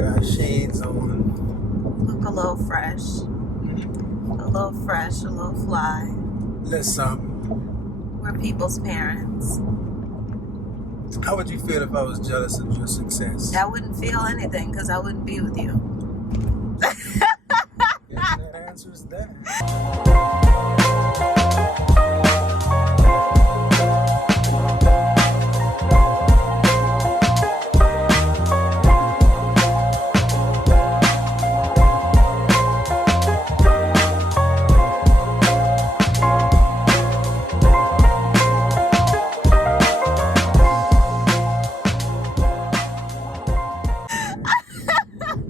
got our shades on. Look a little fresh. A little fresh, a little fly. Little something. We're people's parents. How would you feel if I was jealous of your success? I wouldn't feel anything because I wouldn't be with you. Yeah, that answers that.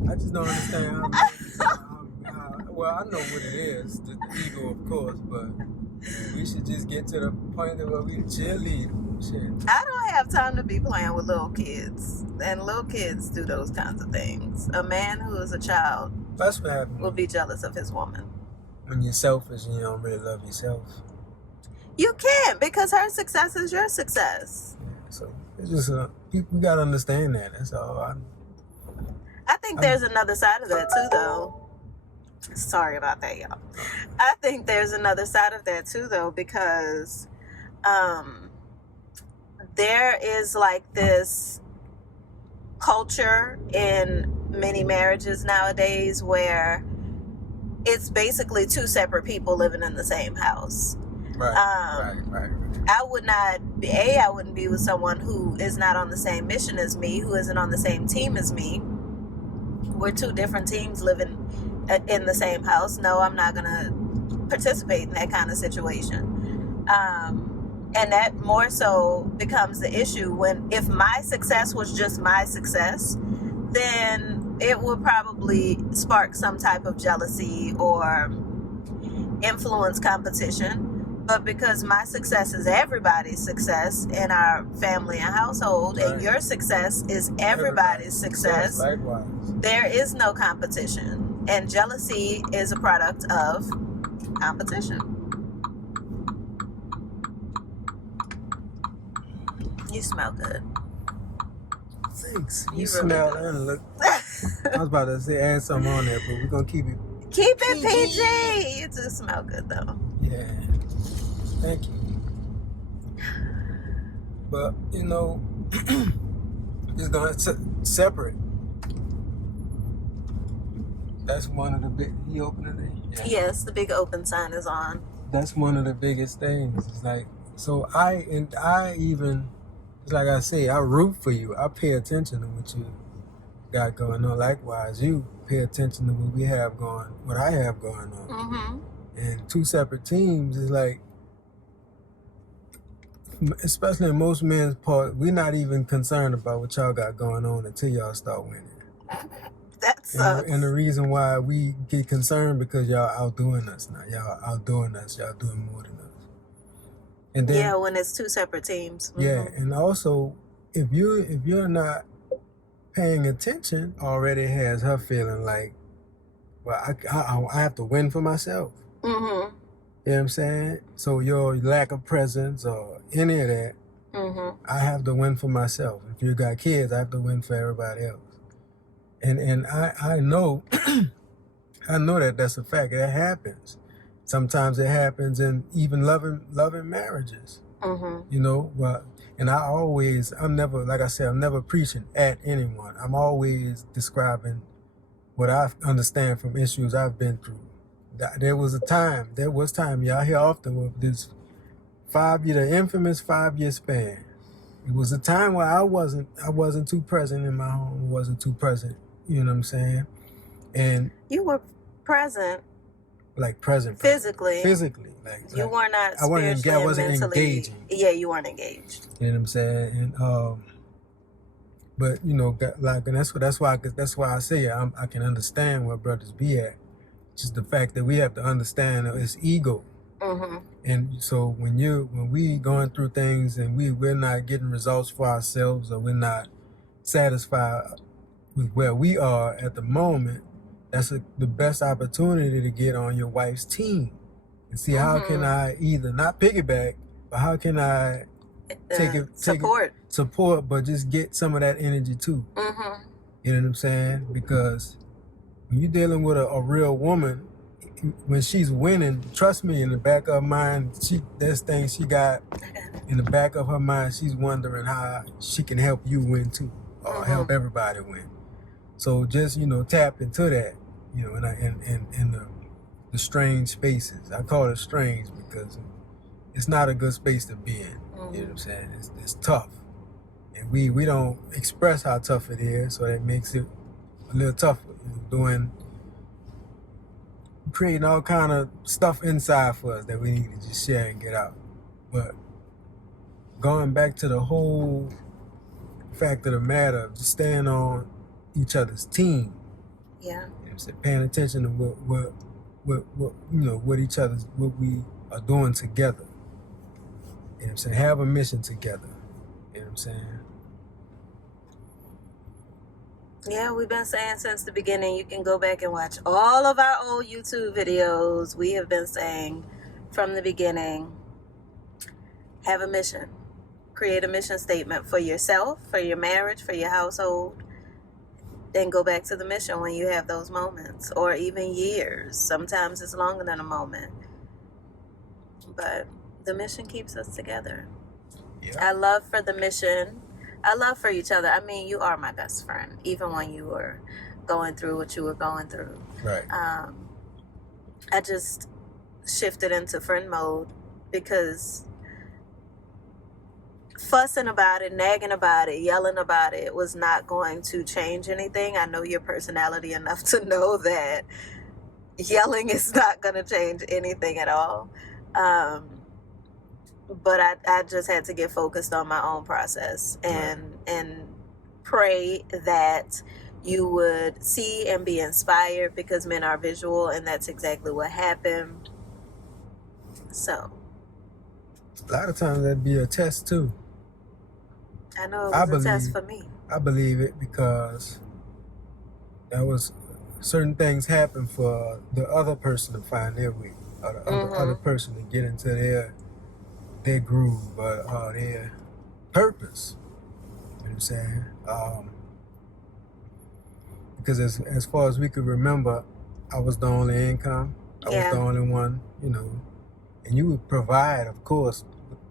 I just don't understand well, I know what it is, the ego, of course, but we should just get to the point where we cheerlead. Shit. I don't have time to be playing with little kids. And little kids do those kinds of things. A man who is a child That's what happens will be jealous of his woman. when you're selfish and you don't really love yourself. You can't, because her success is your success. So it's just people gotta understand that. That's all. I think there's another side of that too, though. Sorry about that, y'all. I think there's another side of that too, though, because there is like this culture in many marriages nowadays where it's basically two separate people living in the same house. Right. I wouldn't be with someone who is not on the same mission as me, who isn't on the same team as me. We're two different teams living in the same house. No, I'm not going to participate in that kind of situation. And that more so becomes the issue when, if my success was just my success, then it would probably spark some type of jealousy or influence competition. But because my success is everybody's success in our family and household, and your success is everybody's success, likewise, there is no competition. And jealousy is a product of competition. You smell good. Thanks. You You smell really do. and look. I was about to say add something on there, but we're gonna keep it. Keep it PG. You do smell good, though. Yeah. Thank you. But you know, it's gonna separate. That's one of the big. You opening it? Yeah. Yes, the big open sign is on. That's one of the biggest things. It's like, so I even, it's like I say, I root for you. I pay attention to what you got going on. Likewise, you pay attention to what I have going on. Mm-hmm. And two separate teams is like, especially in most men's part, we're not even concerned about what y'all got going on until y'all start winning. That sucks. And the reason why we get concerned because y'all outdoing us now. Y'all outdoing us. Y'all doing more than us. And then, yeah, when it's two separate teams. Mm-hmm. yeah, and also if you're not paying attention, already has her feeling like, well, I have to win for myself. Mm-hmm. You know what I'm saying? So your lack of presence or any of that, Mm-hmm. I have to win for myself. If you got kids, I have to win for everybody else. And I know I know that that's a fact. That happens. Sometimes it happens in even loving marriages. Mm-hmm. You know, but and I'm never, like I said, I'm never preaching at anyone. I'm always describing what I understand from issues I've been through. There was time, y'all hear often with this the infamous 5-year span. It was a time where I wasn't too present in my home, wasn't too present, you know what I'm saying? And You were present like present. physically. Like You were not I spiritually wasn't and mentally. engaging. Yeah, you weren't engaged. You know what I'm saying? And but you know, and that's why I say I can understand where brothers be at. Just the fact that we have to understand it's ego. Mm-hmm. And so when we going through things and we're not getting results for ourselves, or we're not satisfied with where we are at the moment, that's the best opportunity to get on your wife's team and see how can I either not piggyback, but how can I take support. support, but just get some of that energy too. Mm-hmm. You know what I'm saying? Because when you're dealing with a real woman, when she's winning, trust me, in the back of her mind, there's things she got in the back of her mind. She's wondering how she can help you win too, or help everybody win. So just, tap into that, in the strange spaces. I call it strange because it's not a good space to be in. You know what I'm saying? It's tough. And we don't express how tough it is, so that makes it a little tougher. Creating all kind of stuff inside for us that we need to just share and get out. But going back to the whole fact of the matter of just staying on each other's team. Yeah. You know what I'm saying? Paying attention to what we are doing together. You know what I'm saying? Have a mission together. You know what I'm saying? Yeah, we've been saying since the beginning, you can go back and watch all of our old YouTube videos. We have been saying from the beginning, have a mission. Create a mission statement for yourself, for your marriage, for your household. Then go back to the mission when you have those moments, or even years. Sometimes it's longer than a moment. But the mission keeps us together. Yeah. I love for the mission. I love for each other. I mean, you are my best friend, even when you were going through what you were going through. Right. I just shifted into friend mode because fussing about it, nagging about it, yelling about it was not going to change anything. I know your personality enough to know that yelling is not going to change anything at all. But I just had to get focused on my own process and pray that you would see and be inspired, because men are visual, and that's exactly what happened. So a lot of times that'd be a test too. I know it was a test for me. I believe it because there was certain things happen for the other person to find their way, or the other person to get into their groove, or their purpose. You know what I'm saying? Because as far as we could remember, I was the only income. I was the only one, and you would provide, of course,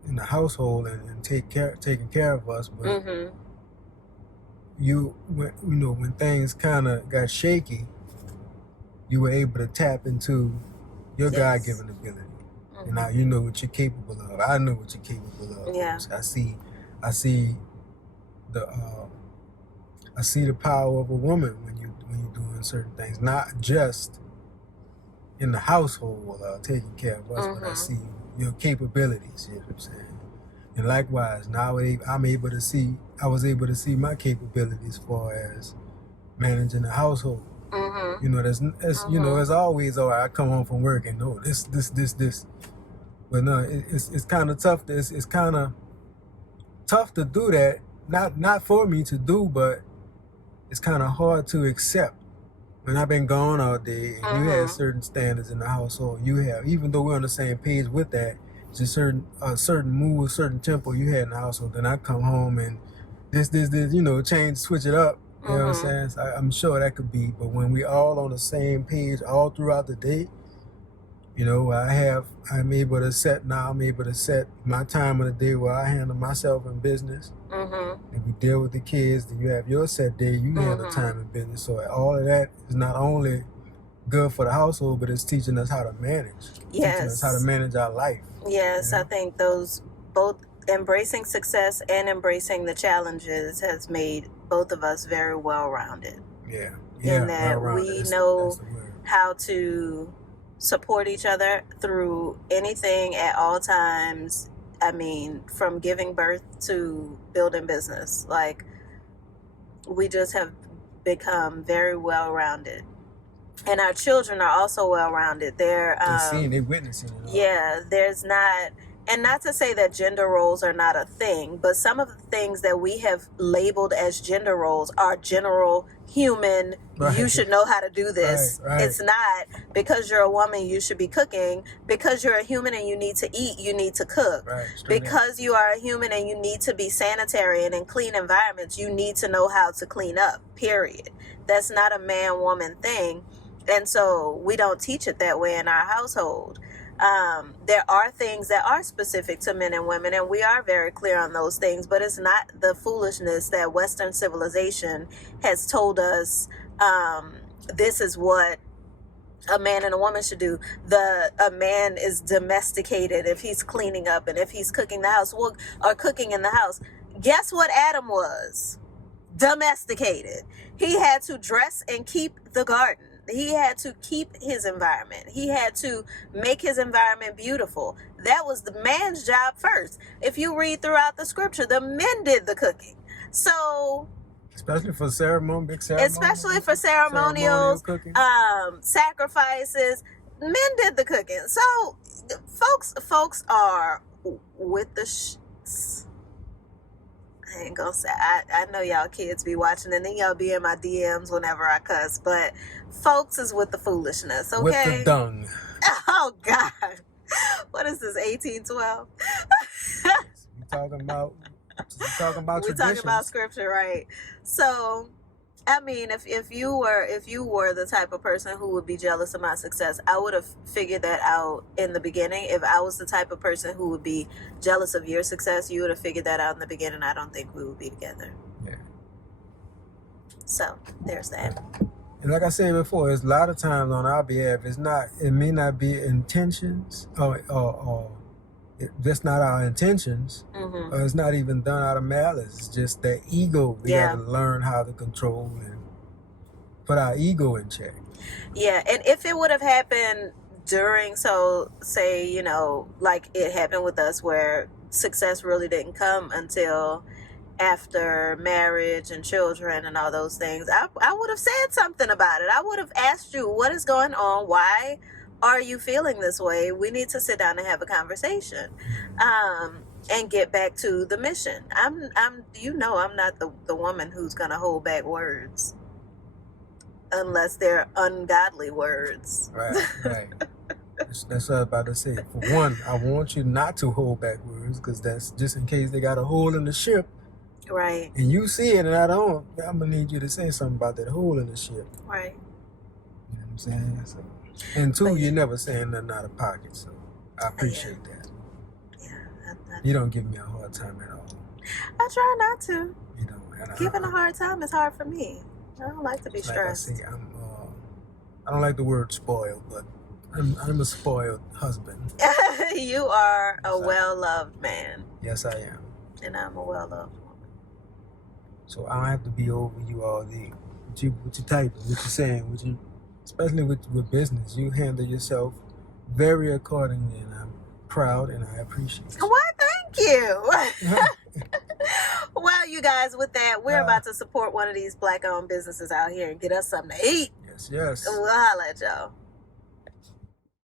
in the household and taking care of us. But when things kind of got shaky, you were able to tap into your God-given ability. And now you know what you're capable of. I know what you're capable of. Yeah. I see the power of a woman when you're doing certain things, not just in the household taking care of us, but I see your capabilities. You know what I'm saying? And likewise, now I was able to see my capabilities as far as managing the household. There's always, I come home from work and this. But no, it's kind of tough. It's kind of tough to do that. Not for me to do, but it's kind of hard to accept. When I've been gone all day, and you had certain standards in the household. You have, even though we're on the same page with that, just certain mood, certain tempo you had in the household. Then I come home and this, change, switch it up. You know what I'm saying? So I'm sure that could be. But when we all on the same page all throughout the day, I'm able to set my time of the day where I handle myself in business. If we deal with the kids, then you have your set day, you handle time in business. So all of that is not only good for the household, but it's teaching us how to manage. Yes. Teaching us how to manage our life. Yes, I think those both, embracing success and embracing the challenges, has made both of us very well-rounded. Yeah. In that we know how to support each other through anything at all times. I mean, from giving birth to building business. Like, we just have become very well-rounded. And our children are also well-rounded. They're seeing, they're witnessing it all. Yeah, there's not And not to say that gender roles are not a thing, but some of the things that we have labeled as gender roles are general human. Right. You should know how to do this. Right. It's not because you're a woman, you should be cooking. Because you're a human and you need to eat, you need to cook. Right. Straight up. Because you are a human and you need to be sanitary and in clean environments, you need to know how to clean up, period. That's not a man-woman thing. And so we don't teach it that way in our household. There are things that are specific to men and women, and we are very clear on those things, but it's not the foolishness that Western civilization has told us. This is what a man and a woman should do. A man is domesticated if he's cleaning up and if he's cooking the house, or cooking in the house. Guess what Adam was? Domesticated. He had to dress and keep the garden. He had to keep his environment. He had to make his environment beautiful. That was the man's job first. If you read throughout the scripture, the men did the cooking. So, especially for ceremony, big ceremonies. especially for ceremonials, cooking. sacrifices, men did the cooking. So, folks are with the I ain't gonna say, I know y'all kids be watching and then y'all be in my DMs whenever I cuss, but folks is with the foolishness, okay? With the dung. Oh God. What is this, 1812? You talking about We're traditions. talking about scripture, right? So, I mean, if you were the type of person who would be jealous of my success, I would have figured that out in the beginning. If I was the type of person who would be jealous of your success, you would have figured that out in the beginning. I don't think we would be together. Yeah. So there's that. And like I said before, it's a lot of times on our behalf, it may not be intentions or that's not our intentions. Mm-hmm. Or it's not even done out of malice. It's just that ego. We Yeah. got to learn how to control and put our ego in check. Yeah, and if it would have happened during, so say, like it happened with us where success really didn't come until after marriage and children and all those things, I would have said something about it. I would have asked you, what is going on? Why are you feeling this way? We need to sit down and have a conversation, and get back to the mission. I'm not the woman who's gonna hold back words unless they're ungodly words. Right. That's what I was about to say. For one, I want you not to hold back words because that's just in case they got a hole in the ship Right. and you see it and I don't. I'm gonna need you to say something about that hole in the ship. Right. You know what I'm saying? So, and two, But- you're never saying nothing out of pocket, so I appreciate that. Yeah. You don't give me a hard time at all. I try not to. You know, and Giving a hard time is hard for me. I don't like to be like I stressed. say, I don't like the word spoiled, but I'm a spoiled husband. You are a Yes, I am. well-loved man, Yes, I am. and I'm a well-loved woman. So I don't have to be over you all day. What you typing, what you saying, especially with business, you handle yourself very accordingly, and I'm proud and I appreciate it. Why, thank you. Well, you guys, with that, we're about to support one of these Black-owned businesses out here and get us something to eat. Yes. We'll holla at y'all.